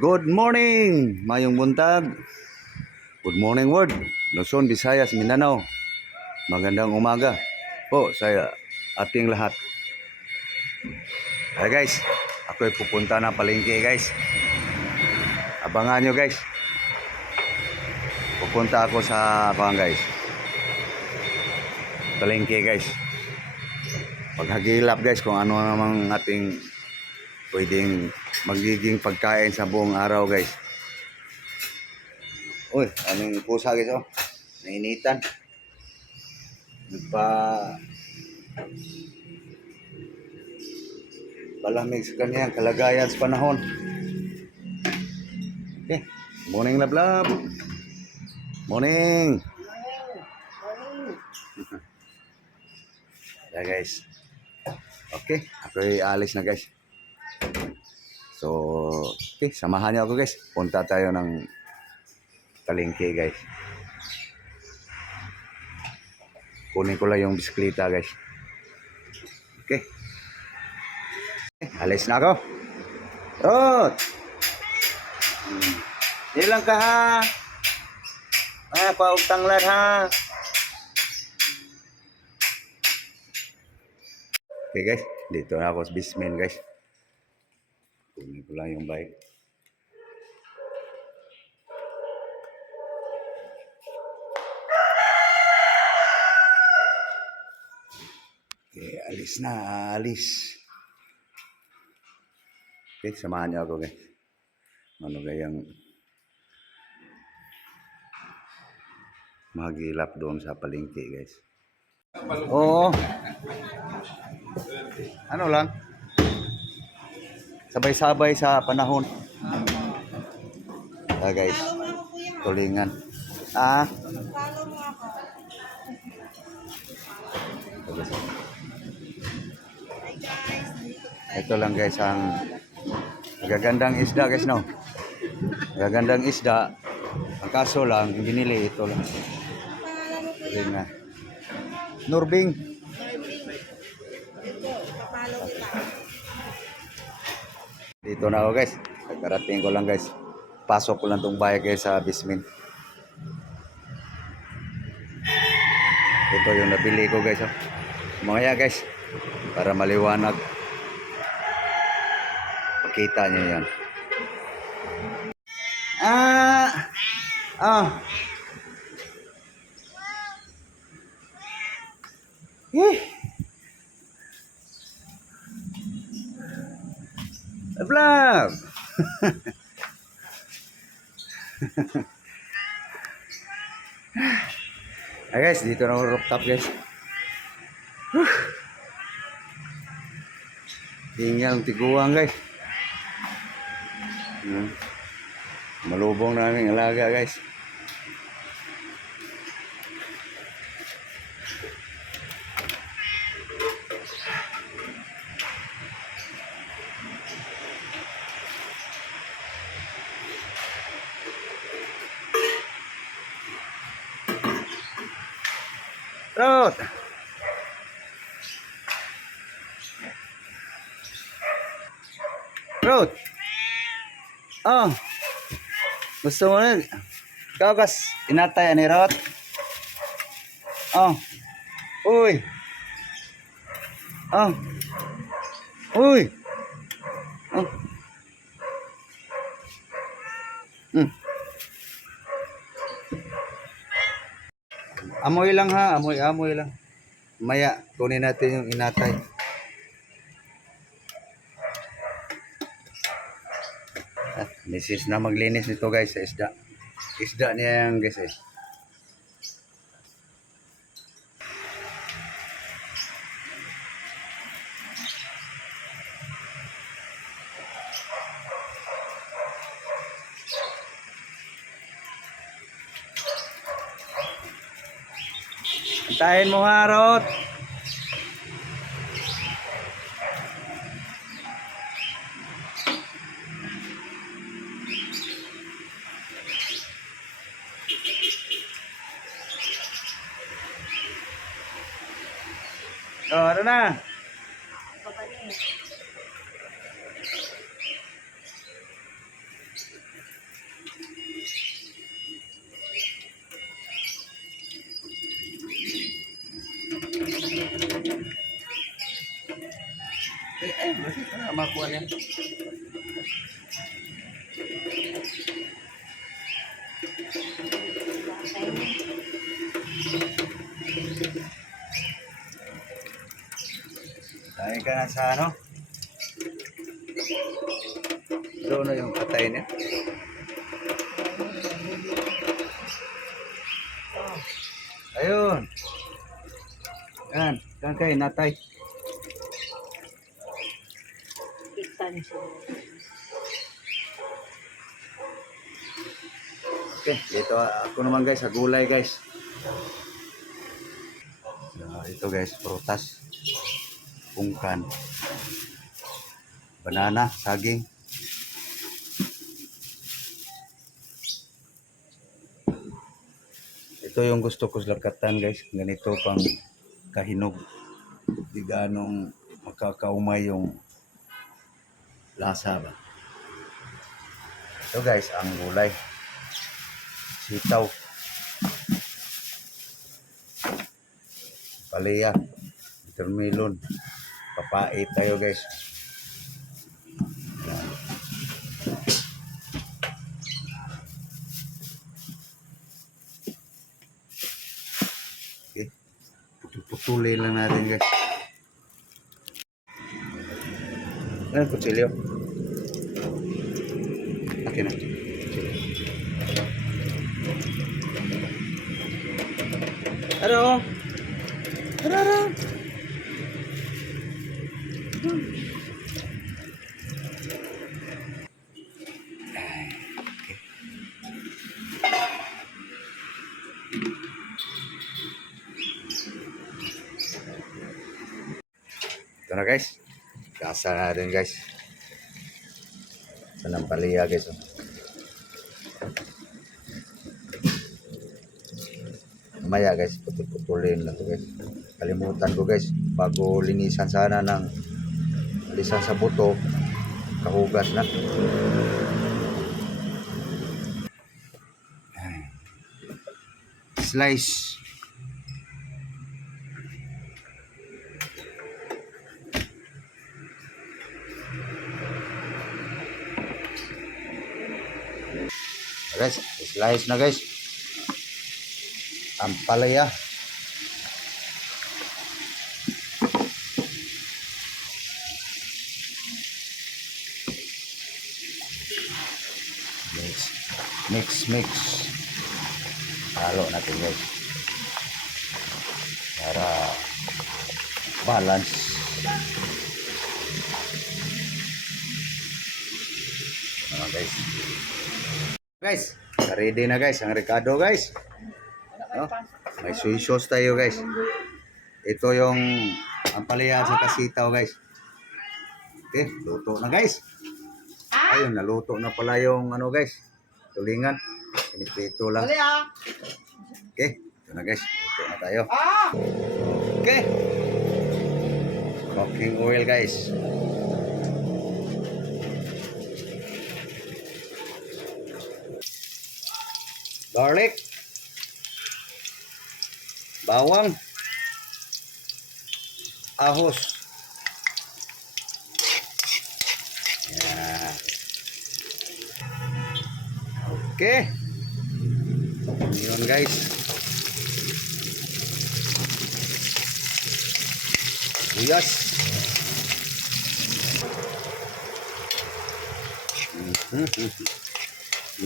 Good morning, mayong buntag. Good morning world, Luzon, Visayas, Mindanao. Magandang umaga po sa ating lahat. Hi guys, ako'y pupunta na palengke guys. Abangan nyo guys. Pupunta ako sa guys, palengke guys. Paghagilap guys kung ano namang ating pwedeng magiging pagkain sa buong araw guys. Uy, anong pusa guys oh. Nainitan. Palamig sa kanyang kalagayan sa panahon. Okay. Morning lablab. Morning. Yeah guys. Okay, ako'y alis na guys. So, okay, samahan niyo ako guys. Punta tayo ng palengke guys. Kunin ko lang yung bisikleta guys. Okay. Alis na ako. Rot! Ilang ka ha? Pautanglan ha? Okay guys, dito na ako sa basement guys. Kunin ko lang yung bike. Okay, alis na, alis. Okay, samahan niyo ako guys. Ano gayang magilap doon sa palengke guys. Oo. Ano lang? Sabay-sabay sa panahon. Guys, tulingan. Ito lang guys ang gagandang isda guys no. Gagandang isda. Ang kaso lang, binili ito lang. Tulingan. Nurbing. Dito na ako guys. Karating ko lang guys. Pasok ko lang tong bahay guys sa basement. Ito yung nabili ko guys. Mamaya guys. Para maliwanag. Makita nyo yan. Vlog. Guys, dito na rooftop guys. Tinggal tiguang guys. Malubong namin alaga guys. Rot. Rot. Oh. Gusto mo na? Ikaw kas inatay ani Rot. Oh. Uy. Oh. Uy. Oh. Amoy lang ha, amoy lang. Maya, kunin natin yung inatay. Misis na maglinis nito guys sa isda. Isda niya yan guys eh. Antayin mo ha, Rot. Oh, ano na? makuha niya. Kain ka na sa ano? Doon na yung patay niya. Ayun. Yan. Yan kayo, natay. Okay, dito ako naman guys, sa gulay guys. Ito guys, prutas. Pungkan. Banana, saging. Ito yung gusto ko sa lakatan guys. Ganito pang kahinog. Di ganong makakaumay yung lasa ba. Ito guys, ang gulay. Sitaw. Palaya. Watermelon. Papait tayo guys. Okay. Putulin lang natin guys. Ano kutsilyo? Akin na. Ano? Ano? Ito na guys. Gasa na rin guys. Ito ng palaya guys. Mamaya guys, putulin lang to guys. Kalimutan ko guys. Bago linisan sana ng alisan sa buto, kahugas na. Slice. Guys, slice na guys. Ang palaya. Mix. Halo natin guys. Para balance. Guys. Guys, ready na guys ang Ricardo guys. No? May soy sauce tayo guys. Ito yung ang palaya sa kasitaw guys. Okay, luto na guys. Ayun, naluto na pala yung ano guys. Tulingan. Pinipito lang. Okay, ito na guys. Luto na tayo. Okay. Cooking oil guys. Garlic. Bawang. Ahos. Yan. Okay. Yun guys. Buyas.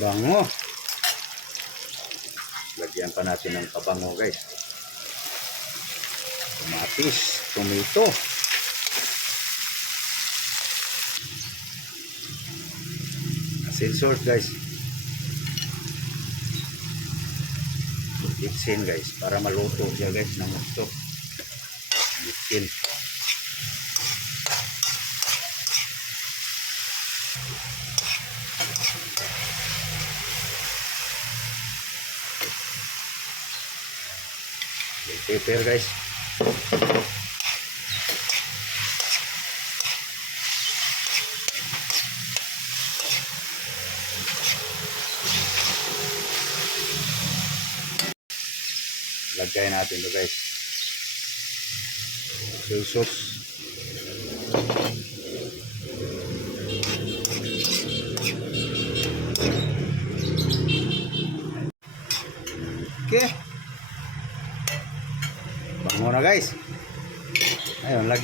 Bango. Lagyan pa natin ng pabango guys. Tomatis, tomato. Asin salt guys. Bitsin guys para maluto siya guys ng gusto. Bitsin. Pepper guys. Lagay natin ito guys. Soy sauce.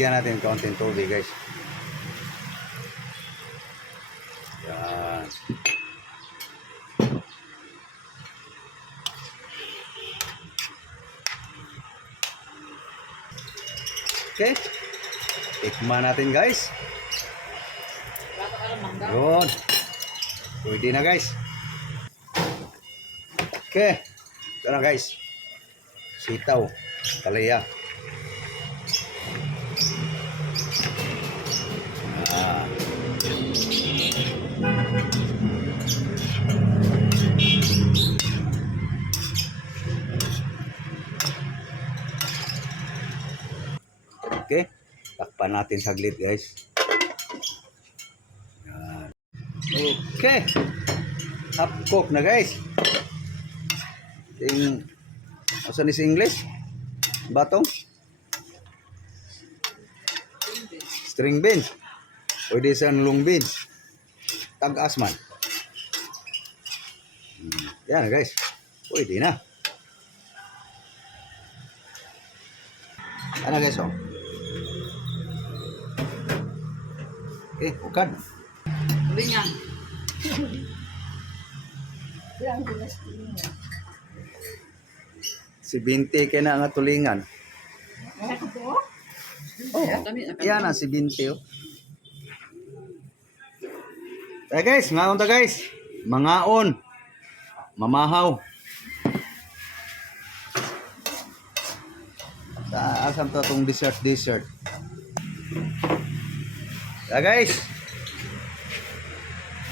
lagyan natin kaunting tubig guys. Yan. Okay. Tikman natin guys. Yun. Pwede na guys. Okay. Ito na guys. Sitaw. Kalaya. Ah. Okay. Takpan natin saglit guys. Yan. Okay. Half cook na guys. Asa ni sa English? Batong? String beans. Pwede sa long beans. Tag-asman. Yan guys. Pwede na. Ano guys oh? Okay, ukad. Uli niya. Si Binti kaya na nga tulingan. Oh, yan na si Binti oh. Tara guys, ngaon ta guys. Mangaon. Mamahaw. Asam to itong dessert. Tara guys.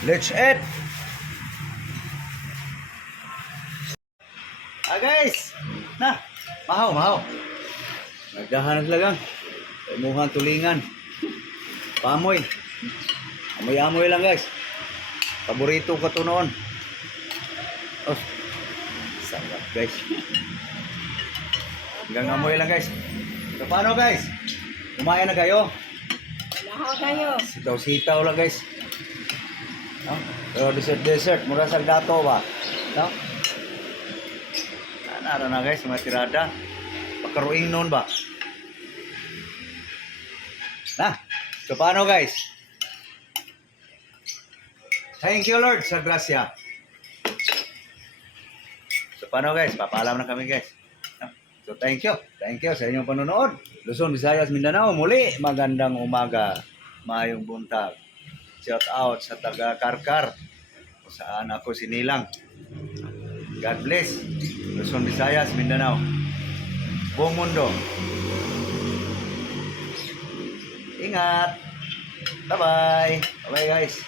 Let's eat. Guys. Na, mahaw. Nagdahan naglagang. Imuhan tulingan. Pamoy. Amoy-amoy lang guys. Paborito ko to noon. Oh. Sarap guys. Hanggang amoy lang guys. So paano guys? Kumain na kayo? Lahaw kayo. Sitaw-sitaw lang guys. No? Pero dessert. Mura sa dato ba? No? Ano na guys, mga tirada. Pagkaruing noon ba? Na, so paano guys? Thank you Lord sa grasya. So paano guys? Papaalam na kami guys. No? So thank you sa inyong panonood. Luzon, Visayas, Mindanao. Muli, magandang umaga. Mayong buntag. Shout out sa taga Karkar. Kung saan ako sinilang. God bless. Luzon, Visayas, Mindanao. Buong mundo. Ingat. Bye-bye. Bye-bye guys.